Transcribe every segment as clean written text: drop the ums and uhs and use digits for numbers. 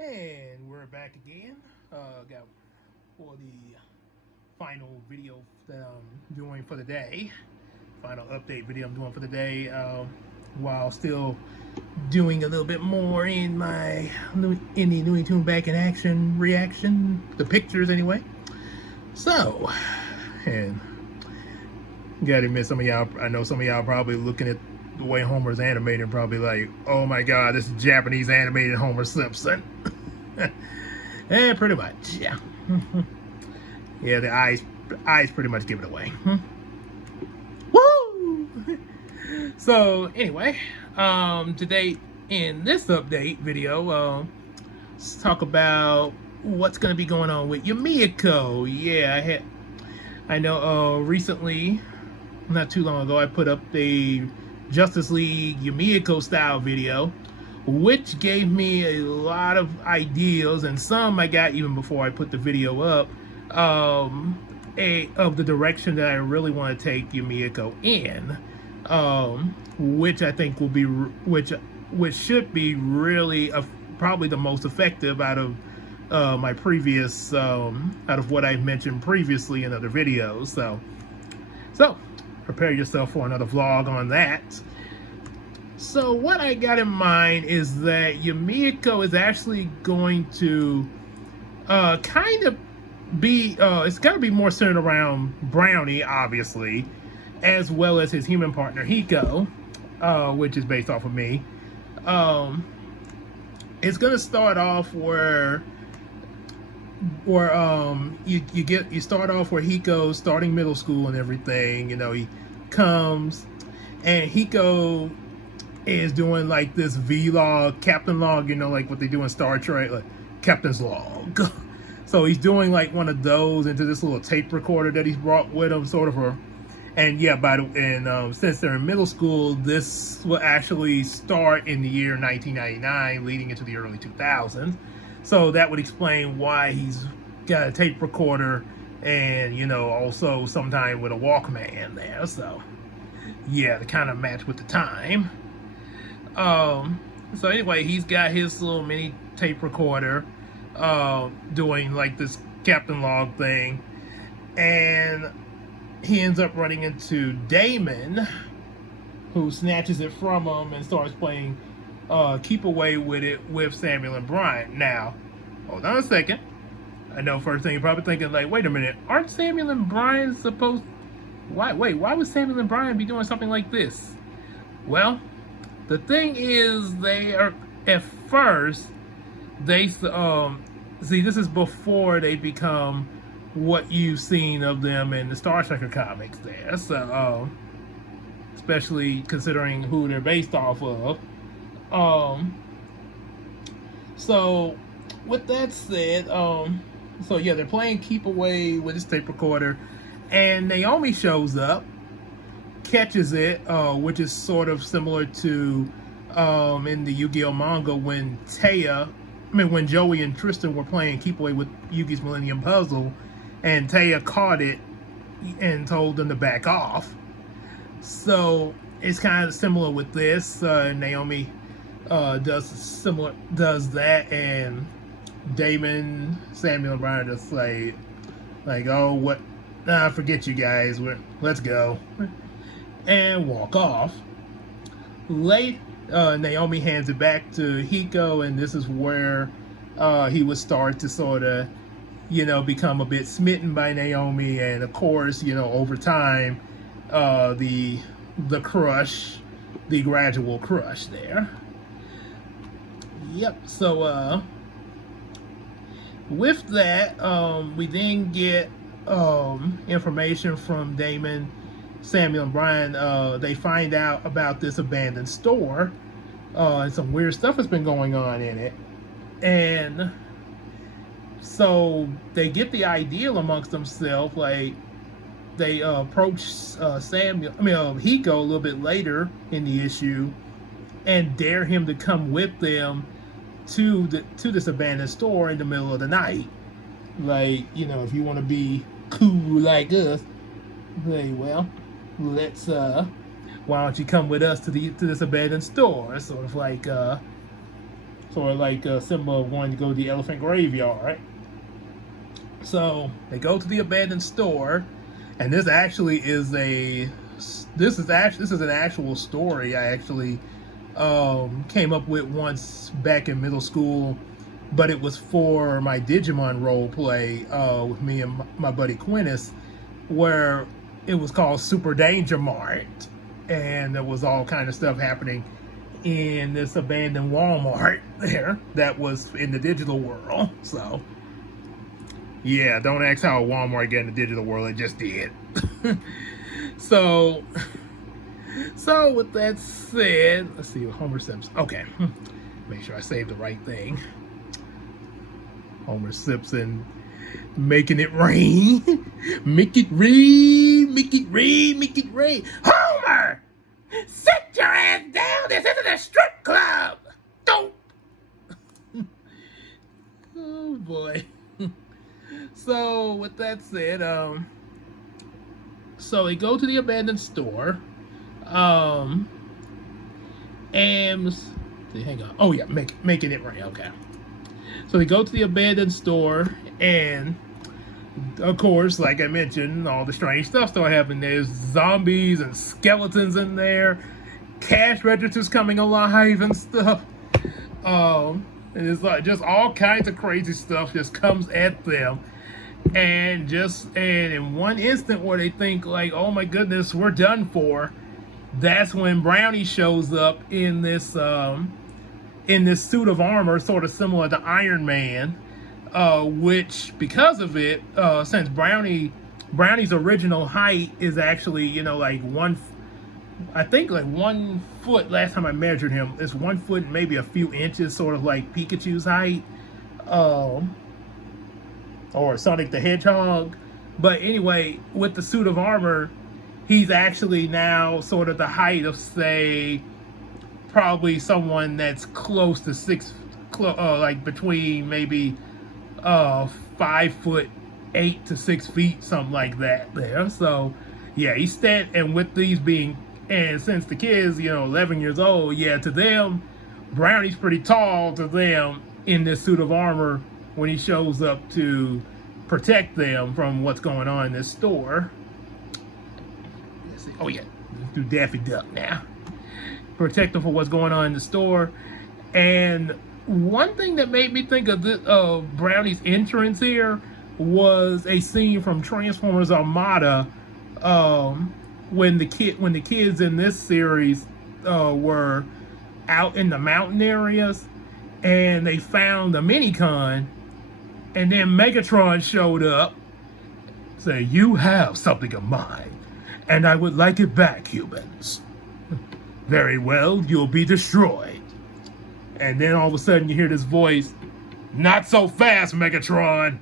And we're back again. Got for the final video that I'm doing for the day. Final update video I'm doing for the day. While still doing a little bit more in my the Looney Tune Back in Action reaction, the pictures anyway. So, and gotta admit, some of y'all, I know some of y'all probably looking at the way Homer's animated, probably like, oh my god, this is Japanese animated Homer Simpson. And pretty much, yeah. Yeah, the eyes pretty much give it away. Woo! So anyway, today in this update video, let's talk about what's gonna be going on with Yumeko. Yeah, I know recently, not too long ago, I put up the Justice League Yumeko style video, which gave me a lot of ideas, and some I got even before I put the video up, of the direction that I really want to take Yumeko in, which I think will be, which should be really probably the most effective out of my previous, out of what I've mentioned previously in other videos. So prepare yourself for another vlog on that. So what I got in mind is that Yumeko is actually going to kind of be, it's going to be more centered around Brownie, obviously, as well as his human partner, Hiko, which is based off of me. It's going to start off where you start off where Hiko's starting middle school and everything. You know, he comes and Hiko is doing like this vlog, captain log, you know, like what they do in Star Trek, like captain's log. So he's doing like one of those into this little tape recorder that he's brought with him, sort of and yeah, since they're in middle school, this will actually start in the year 1999, leading into the early 2000s. So that would explain why he's got a tape recorder and, you know, also sometime with a Walkman there. So yeah, to kind of match with the time. So anyway, he's got his little mini tape recorder, doing like this captain log thing, and he ends up running into Damon, who snatches it from him and starts playing keep away with it with Samuel and Brian. Now, hold on a second. I know first thing you're probably thinking, like, wait a minute, aren't Samuel and Brian supposed, why would Samuel and Brian be doing something like this? Well, the thing is, they are, at first, they, see, this is before they become what you've seen of them in the Star Trek comics there. So, especially considering who they're based off of. So, with that said, so yeah, they're playing keep away with his tape recorder, and Naomi shows up, catches it, which is sort of similar to in the Yu-Gi-Oh manga when when Joey and Tristan were playing keep away with Yugi's Millennium Puzzle, and Taya caught it and told them to back off. So it's kind of similar with this. Naomi does that, and Damon, Samuel, and Brian just like, oh, what? Nah, forget you guys. Let's go, and walk off. Naomi hands it back to Hiko, and this is where he would start to sort of, you know, become a bit smitten by Naomi, and of course, you know, over time, the crush, the gradual crush there. Yep. So with that, we then get information from Damon, Samuel, and Brian. They find out about this abandoned store, and some weird stuff has been going on in it, and so they get the ideal amongst themselves. Like, they approach Hiko a little bit later in the issue and dare him to come with them to this abandoned store in the middle of the night. Like, you know, if you want to be cool like us, say, well, let's why don't you come with us to this abandoned store? Sort of like sort of like a symbol of wanting to go to the elephant graveyard. So they go to the abandoned store, and this actually is an actual story I actually came up with once back in middle school, but it was for my Digimon role play with me and my buddy Quintus, where it was called Super Danger Mart, and there was all kind of stuff happening in this abandoned Walmart there that was in the digital world. So yeah, don't ask how Walmart got in the digital world, it just did. so with that said, let's see, Homer Simpson. Okay, make sure I save the right thing. Homer Simpson making it rain. Make it rain, make it rain, make it rain. Homer! Sit your ass down! This isn't a strip club! Don't! Oh boy. So with that said, so they go to the abandoned store. And hang on. Oh yeah, making it rain. Okay. So they go to the abandoned store, and of course, like I mentioned, all the strange stuff started happening. There's zombies and skeletons in there, cash registers coming alive and stuff. And it's like just all kinds of crazy stuff just comes at them. And in one instant where they think like, oh my goodness, we're done for, that's when Brownie shows up in this suit of armor, sort of similar to Iron Man, which because of it, since Brownie's original height is actually, like 1 foot. Last time I measured him, it's 1 foot and maybe a few inches, sort of like Pikachu's height, or Sonic the Hedgehog. But anyway, with the suit of armor, he's actually now sort of the height of, say, probably someone that's close to like between maybe 5'8" to 6 feet, something like that there. So yeah, he's and with these being, and since the kids, 11 years old, yeah, to them, Brownie's pretty tall to them in this suit of armor when he shows up to protect them from what's going on in this store. Oh yeah, let's do Daffy Duck now. Protect them for what's going on in the store. And one thing that made me think of Brownie's entrance here was a scene from Transformers Armada, when the kids in this series were out in the mountain areas, and they found the Minicon, and then Megatron showed up, say, "You have something of mine, and I would like it back, humans. Very well, you'll be destroyed." And then all of a sudden you hear this voice, "Not so fast, Megatron."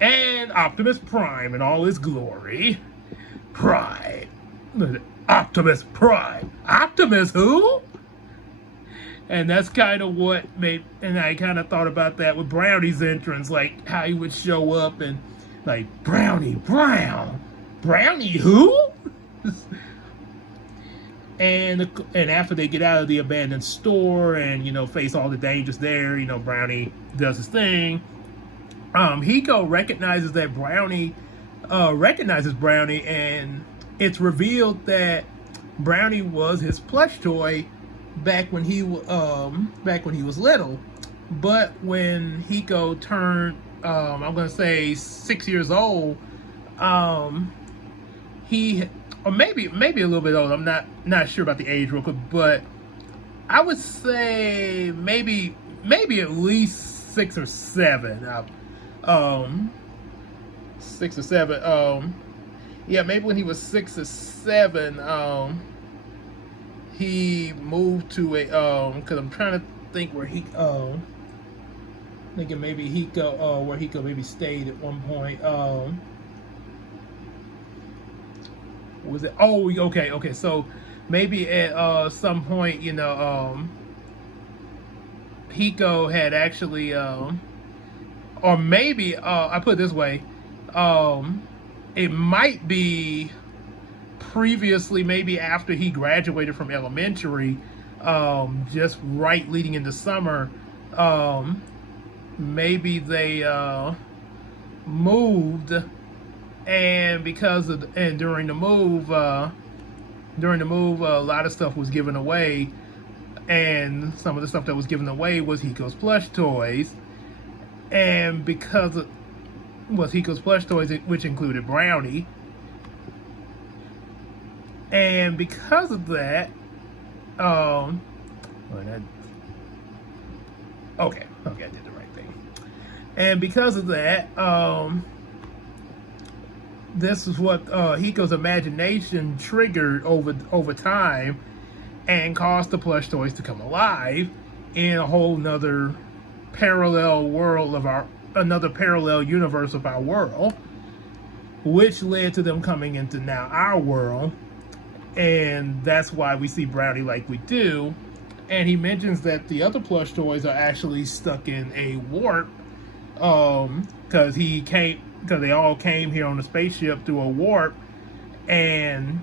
And Optimus Prime in all his glory. Prime. Optimus Prime. Optimus who? And that's kind of what made, and I kind of thought about that with Brownie's entrance, like how he would show up and like, Brownie Brown. Brownie who? And after they get out of the abandoned store and, face all the dangers there, Brownie does his thing. Hiko recognizes Brownie, and it's revealed that Brownie was his plush toy back when he was little. But when Hiko turned, I'm gonna say 6 years old, he, or maybe a little bit older. I'm not sure about the age real quick, but I would say maybe at least 6 or 7. 6 or 7. Yeah, maybe when he was 6 or 7, he moved to a because I'm trying to think where he thinking maybe where Hiko maybe stayed at one point. Was it? Oh, okay. So maybe at some point, Hiko had actually, or maybe I put it this way, it might be previously, maybe after he graduated from elementary, just right leading into summer. Maybe they moved, and during the move, a lot of stuff was given away, and some of the stuff that was given away was Hiko's plush toys, and Hiko's plush toys, which included Brownie, and because of that, okay, I did the right thing, and because of that, this is what Hiko's imagination triggered over time, and caused the plush toys to come alive in a whole nother parallel world another parallel universe of our world, which led to them coming into now our world, and that's why we see Brownie like we do. And he mentions that the other plush toys are actually stuck in a warp, because they all came here on a spaceship through a warp, and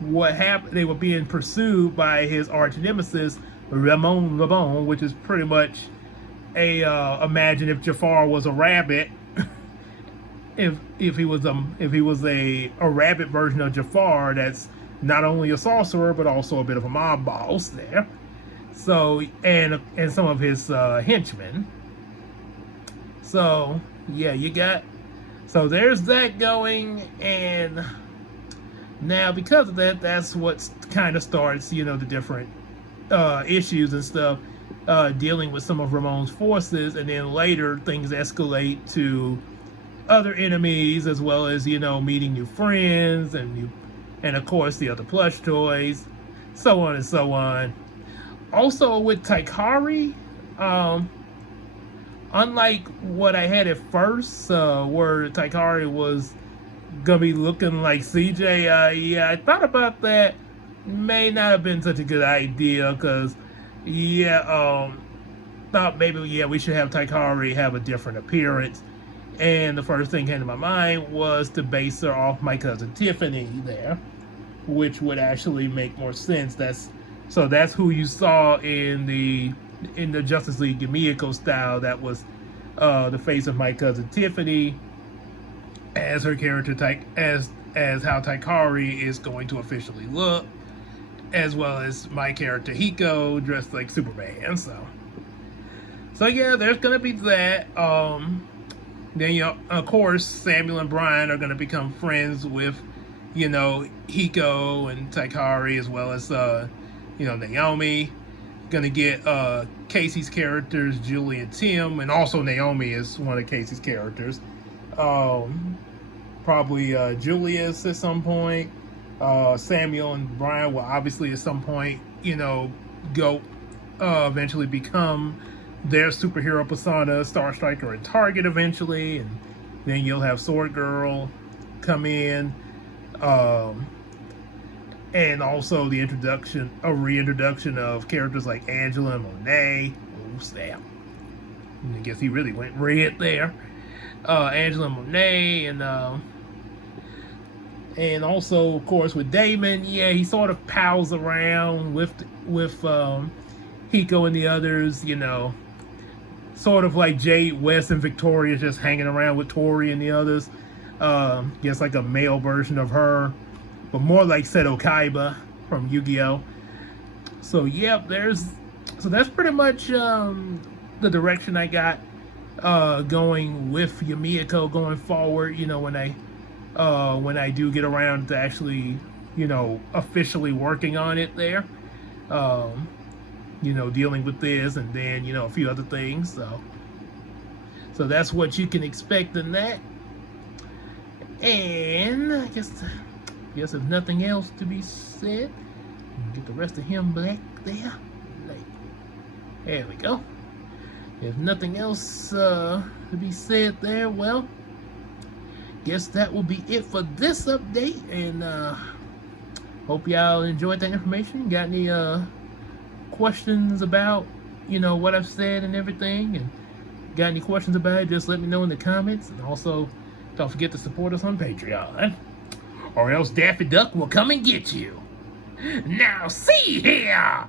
what happened, they were being pursued by his arch nemesis Ramon Lebon, which is pretty much imagine if Jafar was a rabbit, if he was a rabbit version of Jafar, that's not only a sorcerer but also a bit of a mob boss there. So and some of his henchmen. So yeah, so there's that going, and now because of that, that's what kind of starts, the different issues and stuff, dealing with some of Ramon's forces, and then later things escalate to other enemies, as well as meeting new friends and of course the other plush toys, so on and so on. Also with Taikari, unlike what I had at first, where Taikari was gonna be looking like CJ, I thought about that. May not have been such a good idea, because thought maybe we should have Taikari have a different appearance, and the first thing came to my mind was to base her off my cousin Tiffany there, which would actually make more sense. That's who you saw in the Justice League Yumeko style. That was the face of my cousin Tiffany as her character, as how Taikari is going to officially look, as well as my character Hiko dressed like Superman. So yeah, there's gonna be that. Then of course Samuel and Brian are gonna become friends with Hiko and Taikari, as well as Naomi. Gonna get Casey's characters, Julie and Tim, and also Naomi is one of Casey's characters. Probably Julius at some point. Samuel and Brian will obviously at some point, go eventually become their superhero persona, Star Striker and Target eventually, and then you'll have Sword Girl come in, and also the reintroduction of characters like Angela and Monet. Oh snap! I guess he really went red there. Angela and Monet, and also of course with Damon, he sort of pals around with Hiko and the others, sort of like Jade, West, and Victoria just hanging around with Tori and the others. Guess like a male version of her, but more like Seto Kaiba from Yu-Gi-Oh! So that's pretty much the direction I got going with Yumeko going forward. When I do get around to actually officially working on it there. Dealing with this, and then a few other things. So that's what you can expect in that. And I guess if nothing else to be said, get the rest of him back there. There we go. If nothing else to be said there, well, guess that will be it for this update. And hope y'all enjoyed that information. Got any questions about what I've said and everything, and got any questions about it, just let me know in the comments. And also don't forget to support us on Patreon, or else Daffy Duck will come and get you. Now see here,